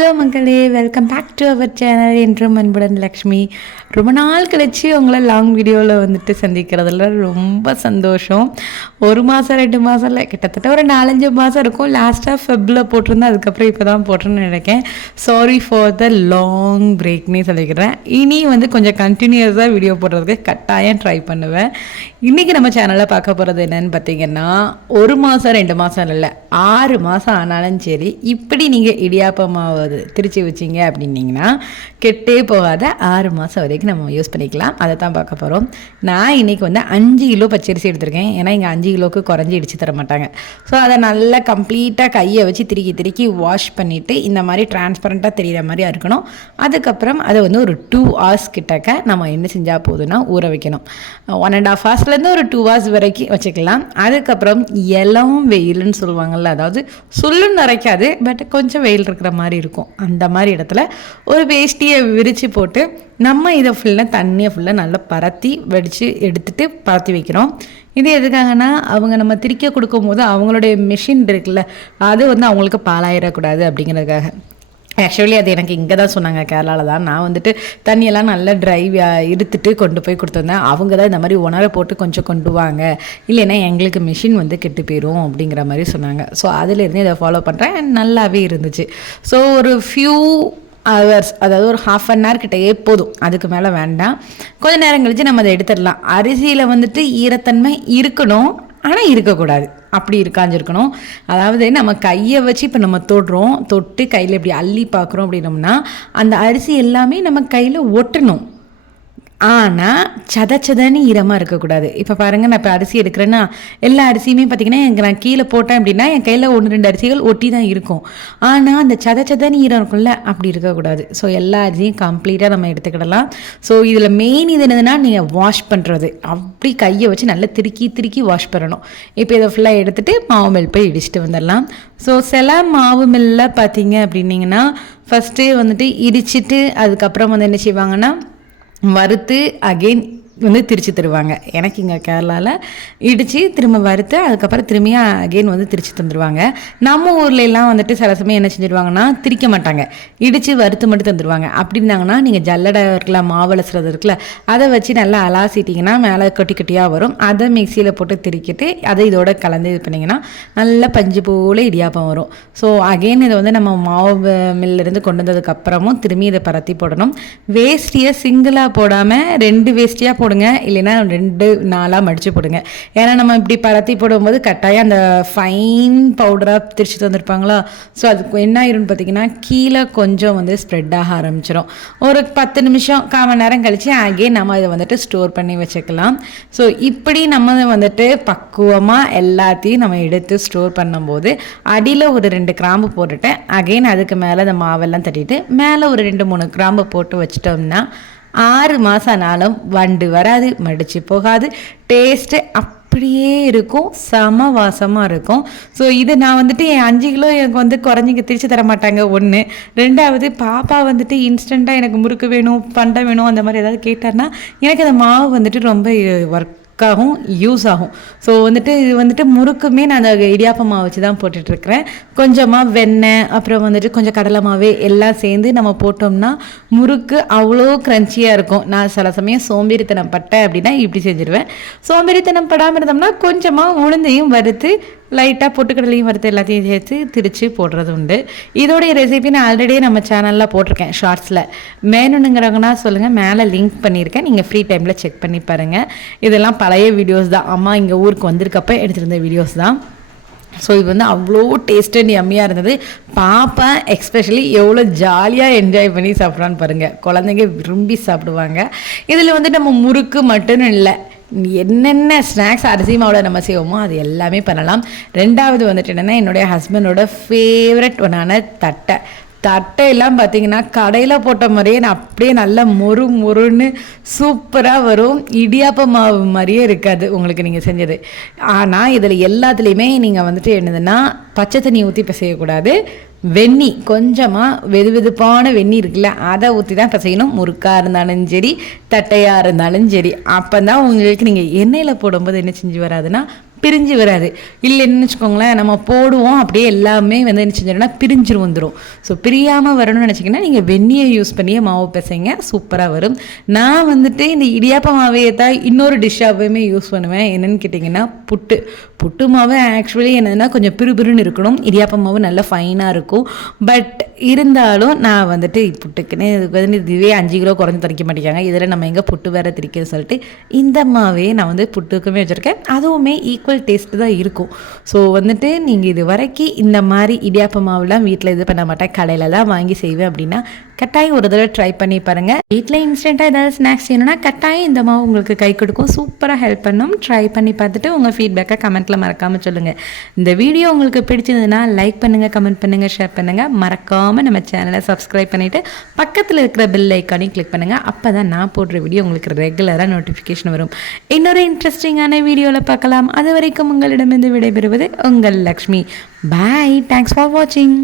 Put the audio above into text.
Hello மக்களே welcome back to our channel என்றும் அன்புடன் லக்ஷ்மி. ரொம்ப நாள் கழிச்சு உங்களை லாங் வீடியோவில் வந்துட்டு சந்திக்கிறதுல ரொம்ப சந்தோஷம். ஒரு மாதம் ரெண்டு மாதம் இல்லை கிட்டத்தட்ட ஒரு நாலஞ்சு மாதம் இருக்கும். லாஸ்ட்டாக ஃபெப்பில் போட்டிருந்தேன் அதுக்கப்புறம் இப்போ தான் போட்டிருன்னு நினைக்கிறேன் சாரி ஃபார் த லாங் பிரேக்னே சொல்லிக்கிறேன். இனி வந்து கொஞ்சம் கண்டினியூஸாக வீடியோ போடுறதுக்கு கட்டாயம் ட்ரை பண்ணுவேன். இன்றைக்கி நம்ம சேனலில் பார்க்க போகிறது என்னன்னு பார்த்தீங்கன்னா ஒரு மாதம் ரெண்டு மாதம் இல்லை ஆறு மாதம் ஆனாலும் சரி இப்படி நீங்கள் இடியாப்ப மாவு திரிச்சு வச்சிங்க அப்படின்னீங்கன்னா கெட்டே போகாத ஆறு மாதம் வரைக்கும் நம்ம யூஸ் பண்ணிக்கலாம். அதை தான் பார்க்க போகிறோம் நான் இன்றைக்கி வந்து அஞ்சு கிலோ பச்சரிசி எடுத்திருக்கேன். ஏன்னா இங்கே அஞ்சு கிலோவுக்கு குறைஞ்சி இடிச்சு தர மாட்டாங்க. ஸோ அதை நல்லா கம்ப்ளீட்டாக கையை வச்சு திருக்கி திருக்கி வாஷ் பண்ணிவிட்டு இந்த மாதிரி டிரான்ஸ்பரண்ட்டாக தெரிகிற மாதிரி இருக்கணும் அதுக்கப்புறம் அதை வந்து ஒரு டூ ஹவர்ஸ் கிட்டக்க நம்ம என்ன செஞ்சால் போதுன்னா ஊற வைக்கணும். ஒன் அண்ட் ஆஃப் ஹவர்ஸ்லேருந்து ஒரு டூ ஹவர்ஸ் வரைக்கும் வச்சுக்கலாம். அதுக்கப்புறம் இளம் வெயில்னு சொல்லுவாங்கள்ல அதாவது சுள்ளுன்னு நிறைக்காது பட் கொஞ்சம் வெயில் இருக்கிற மாதிரி இருக்கும். அந்த மாதிரி இடத்துல ஒரு வேஷ்டியை விரித்து போட்டு நம்ம இதை ஃபுல்லாக தண்ணியை ஃபுல்லாக நல்லா பரத்தி வடித்து எடுத்துகிட்டு பரத்தி வைக்கிறோம். இது எதுக்காகனா அவங்க நம்ம திரிக்க கொடுக்கும் போது அவங்களுடைய மிஷின் இருக்குல்ல அது வந்து அவங்களுக்கு பாலாயிடக்கூடாது அப்படிங்கிறதுக்காக. ஆக்சுவலி அது எனக்கு இங்கே தான் சொன்னாங்க கேரளாவில் தான் நான் வந்துட்டு தண்ணியெல்லாம் நல்லா ட்ரை இருத்துட்டு கொண்டு போய் கொடுத்துருந்தேன். அவங்க தான் இந்த மாதிரி உணர போட்டு கொஞ்சம் கொண்டு வாங்க. இல்லைன்னா எங்களுக்கு மிஷின் வந்து கெட்டு போயிடும் அப்படிங்கிற மாதிரி சொன்னாங்க. ஸோ அதுலேருந்து இதை ஃபாலோ பண்ணுறேன் நல்லாவே இருந்துச்சு. ஸோ ஒரு ஃபியூ ஹவர்ஸ் அதாவது ஒரு ஹாஃப் அன் ஹவர் கிட்டே போதும். அதுக்கு மேலே வேண்டாம். கொஞ்ச நேரம் கழித்து நம்ம அதை எடுத்துடலாம். அரிசியில் வந்துட்டு ஈரத்தன்மை இருக்கணும். ஆனால் இருக்கக்கூடாது. அப்படி இருக்காஞ்சிருக்கணும் அதாவது நம்ம கையை வச்சு இப்போ நம்ம தொடுறோம் தொட்டு கையில் இப்படி அள்ளி பார்க்குறோம் அப்படின்னோம்னா அந்த அரிசி எல்லாமே நம்ம கையில் ஒட்டணும். ஆனால் சத சதன்னு ஈரமாக இருக்கக்கூடாது. இப்போ பாருங்கள் நான் இப்போ அரிசி எடுக்கிறேன்னா எல்லா அரிசியுமே பார்த்திங்கன்னா எனக்கு நான் கீழே போட்டேன் அப்படின்னா என் கையில் ஒன்று ரெண்டு அரிசிகள் ஒட்டி தான் இருக்கும். ஆனால் அந்த சத சதன்னு ஈரம் இருக்கும்ல அப்படி இருக்கக்கூடாது. ஸோ எல்லா அரிசியும் கம்ப்ளீட்டாக நம்ம எடுத்துக்கிடலாம். ஸோ இதில் மெயின் இது என்னதுன்னா நீங்கள் வாஷ் பண்ணுறது அப்படி கையை வச்சு நல்லா திருக்கி திருக்கி வாஷ் பண்ணணும். இப்போ இதை ஃபுல்லாக எடுத்துகிட்டு மாவு மில் போய் இடிச்சிட்டு வந்துடலாம். ஸோ சில மாவு மில்லில் பார்த்தீங்க அப்படின்னீங்கன்னா ஃபஸ்ட்டு வந்துட்டு இடிச்சிட்டு அதுக்கப்புறம் வந்து என்ன செய்வாங்கன்னா வறுத்து அகெயின் வந்து திரிச்சு தருவாங்க. எனக்கு இங்கே கேரளாவில் இடித்து திரும்ப வறுத்து அதுக்கப்புறம் திரும்பியும் அகெயின் வந்து திரிச்சு தந்துடுவாங்க நம்ம ஊர்ல எல்லாம் வந்துட்டு சில சமயம் என்ன செஞ்சுருவாங்கன்னா திரிக்க மாட்டாங்க. இடித்து வறுத்து மட்டும் தந்துடுவாங்க அப்படி இருந்தாங்கன்னா நீங்கள் ஜல்லடை இருக்குல்ல மாவளசுறது இருக்குல்ல அதை வச்சு நல்லா அலாசிட்டிங்கன்னா மேலே கொட்டி கொட்டியாக வரும். அதை மிக்சியில் போட்டு திரிக்கிட்டு அதை இதோட கலந்து இது பண்ணிங்கன்னா நல்லா பஞ்சு போல் இடியாப்பம் வரும். ஸோ அகெயின் இதை வந்து நம்ம மாவு மில்லிருந்து கொண்டு வந்ததுக்கப்புறமும் திரும்பி இதை பரத்தி போடணும். வேஸ்டியை சிங்கிளாக போடாமல் ரெண்டு வேஸ்டியாக போட போடுங்க இல்லைன்னா ரெண்டு நாளாக மடித்து போடுங்க. ஏன்னா நம்ம இப்படி பரத்தி போடும்போது கட்டாயம் அந்த ஃபைன் பவுடராக திரிச்சு தந்துருப்பாங்களா ஸோ அதுக்கு என்ன ஆயிரும்னு பார்த்தீங்கன்னா கீழே கொஞ்சம் வந்து ஸ்ப்ரெட் ஆக ஆரம்பிச்சிடும் ஒரு பத்து நிமிஷம் கால் மணி நேரம் கழித்து ஆகே நம்ம இதை வந்துட்டு ஸ்டோர் பண்ணி வச்சுக்கலாம். ஸோ இப்படி நம்ம வந்துட்டு பக்குவமாக எல்லாத்தையும் நம்ம எடுத்து ஸ்டோர் பண்ணும்போது அடியில் ஒரு ரெண்டு கிராம்பு போட்டுட்டு அகெயின் அதுக்கு மேலே அந்த மாவெல்லாம் தட்டிட்டு மேலே ஒரு ரெண்டு மூணு கிராம்பு போட்டு வச்சிட்டோம்னா ஆறு மாதம் ஆனாலும் வண்டு வராது மடித்து போகாது. டேஸ்ட்டு அப்படியே இருக்கும் சம வாசமாக இருக்கும். ஸோ இது நான் வந்துட்டு என் அஞ்சு கிலோ எனக்கு வந்து குறைஞ்சிங்க திரிச்சு தர மாட்டாங்க. ஒன்று ரெண்டாவது பாப்பா வந்துட்டு இன்ஸ்டண்ட்டாக எனக்கு முறுக்கு வேணும் பண்டை வேணும் அந்த மாதிரி ஏதாவது கேட்டார்னா எனக்கு அந்த மாவு வந்துட்டு ரொம்ப ஒர்க் ஆகும் யூஸ் ஆகும். ஸோ வந்துட்டு இது வந்துட்டு முறுக்குமே நான் அந்த இடியாப்ப மாவு வச்சு தான் போட்டுட்ருக்கிறேன். கொஞ்சமாக வெண்ணெய் அப்புறம் வந்துட்டு கொஞ்சம் கடலை மாவு எல்லாம் சேர்ந்து நம்ம போட்டோம்னா முறுக்கு அவ்வளோ க்ரன்ச்சியாக இருக்கும். நான் சில சமயம் சோம்பேறித்தனம் பட்டேன் அப்படின்னா இப்படி செஞ்சுருவேன். சோம்பேறித்தனம் படாமல் இருந்தோம்னா கொஞ்சமாக உளுந்தையும் வறுத்து லைட்டாக பொட்டுக்கடலையும் வறுத்து எல்லாத்தையும் சேர்த்து திரித்து போடுறது உண்டு. இதோடைய ரெசிபி நான் ஆல்ரெடி நம்ம சேனலில் போட்டிருக்கேன் ஷார்ட்ஸில் வேணுங்கிறவங்கன்னா சொல்லுங்கள் மேலே லிங்க் பண்ணியிருக்கேன். நீங்கள் ஃப்ரீ டைமில் செக் பண்ணி பாருங்கள் இதெல்லாம் பழைய வீடியோஸ் தான். அம்மா இங்கே ஊருக்கு வந்திருக்கப்போ எடுத்திருந்த வீடியோஸ் தான். ஸோ இது வந்து அவ்வளோ டேஸ்ட் அண்ட் எம்மியாக இருந்தது. பாப்பேன் எக்ஸ்பெஷலி எவ்வளோ ஜாலியாக என்ஜாய் பண்ணி சாப்பிட்றான்னு பாருங்கள் குழந்தைங்க விரும்பி சாப்பிடுவாங்க. இதில் வந்து நம்ம முறுக்கு மட்டும் இல்லை என்னென்ன ஸ்நாக்ஸ் அரிசி மாவில் நம்ம செய்வோமோ அது எல்லாமே பண்ணலாம். ரெண்டாவது வந்துட்டு என்னென்னா என்னுடைய ஹஸ்பண்டோட ஃபேவரட் ஒன்றான தட்டை. தட்டையெல்லாம் பார்த்தீங்கன்னா கடையில் போட்ட மாதிரியே நான் அப்படியே நல்லா மொறு மொறுன்னு சூப்பராக வரும். இடியாப்ப மாவு மாதிரியே இருக்காது உங்களுக்கு நீங்கள் செஞ்சது. ஆனால் இதில் எல்லாத்துலேயுமே நீங்கள் வந்துட்டு என்னதுன்னா பச்சை தண்ணி ஊற்றி பிசையக்கூடாது. வெந்நி கொஞ்சமாக வெது வெதுப்பான வெந்நி இருக்குல்ல அதை ஊற்றி தான் பிசையணும். முறுக்காக இருந்தாலும் சரி தட்டையாக இருந்தாலும் சரி. அப்போ தான் உங்களுக்கு நீங்கள் எண்ணெயில் போடும்போது என்ன செஞ்சு வராதுன்னா பிரிஞ்சு வராது. இல்லைன்னு வச்சுக்கோங்களேன் நம்ம போடுவோம் அப்படியே எல்லாமே வந்து என்ன செஞ்சோம்னா பிரிஞ்சு வந்துடும் ஸோ பிரியாமல் வரணும்னு நினச்சிங்கன்னா நீங்கள் வெந்நியை யூஸ் பண்ணியே மாவு பிசைங்க சூப்பராக வரும். நான் வந்துட்டு இந்த இடியாப்ப மாவையை தான் இன்னொரு டிஷ்ஷாகவுமே யூஸ் பண்ணுவேன். என்னென்னு கேட்டிங்கன்னா புட்டு. புட்டு மாவு ஆக்சுவலி என்னென்னா கொஞ்சம் பிறுபிறுன்னு இருக்கணும். இடியாப்ப மாவு நல்லா ஃபைனாக இருக்கும். பட் இருந்தாலும் நான் வந்துட்டு புட்டுக்குன்னு இதுக்கு வந்து இதுவே அஞ்சு கிலோ குறைஞ்சி தரிக்க மாட்டேங்காங்க இதில் நம்ம எங்கே புட்டு வேறு திரிக்கன்னு சொல்லிட்டு இந்த மாவே நான் வந்து புட்டுக்குமே வச்சுருக்கேன். அதுவுமே ஈக்குவல் டேஸ்ட் தான் இருக்கும். ஸோ வந்துட்டு நீங்கள் இது வரைக்கும் இந்த மாதிரி இடியாப்ப மாவுலாம் வீட்டில் இது பண்ண மாட்டேன். கடையில் தான் வாங்கி செய்வேன் அப்படின்னா கட்டாயம் ஒரு தடவை ட்ரை பண்ணி பாருங்கள் வீட்டில் இன்ஸ்டண்ட்டாக ஏதாவது ஸ்நாக்ஸ் செய்யணும்னா கட்டாயம் இந்த மாவு உங்களுக்கு கை கொடுக்கும். சூப்பராக ஹெல்ப் பண்ணும். ட்ரை பண்ணி பார்த்துட்டு உங்கள் ஃபீட்பேக்கை கமெண்ட்டில் மறக்காமல் சொல்லுங்கள் இந்த வீடியோ உங்களுக்கு பிடிச்சிருந்ததுன்னா லைக் பண்ணுங்கள் கமெண்ட் பண்ணுங்கள் ஷேர் பண்ணுங்கள் மறக்காமல் நம்ம சேனலை சப்ஸ்கிரைப் பண்ணிவிட்டு பக்கத்தில் இருக்கிற பெல் ஐக்கானையும் கிளிக் பண்ணுங்கள் அப்போ தான் நான் போடுற வீடியோ உங்களுக்கு ரெகுலராக நோட்டிஃபிகேஷன் வரும். இன்னொரு இன்ட்ரெஸ்டிங்கான வீடியோவில் பார்க்கலாம். அது வரைக்கும் உங்களிடமிருந்து விடைபெறுவது உங்கள் லக்ஷ்மி. பாய் தேங்க்ஸ் ஃபார் வாட்சிங்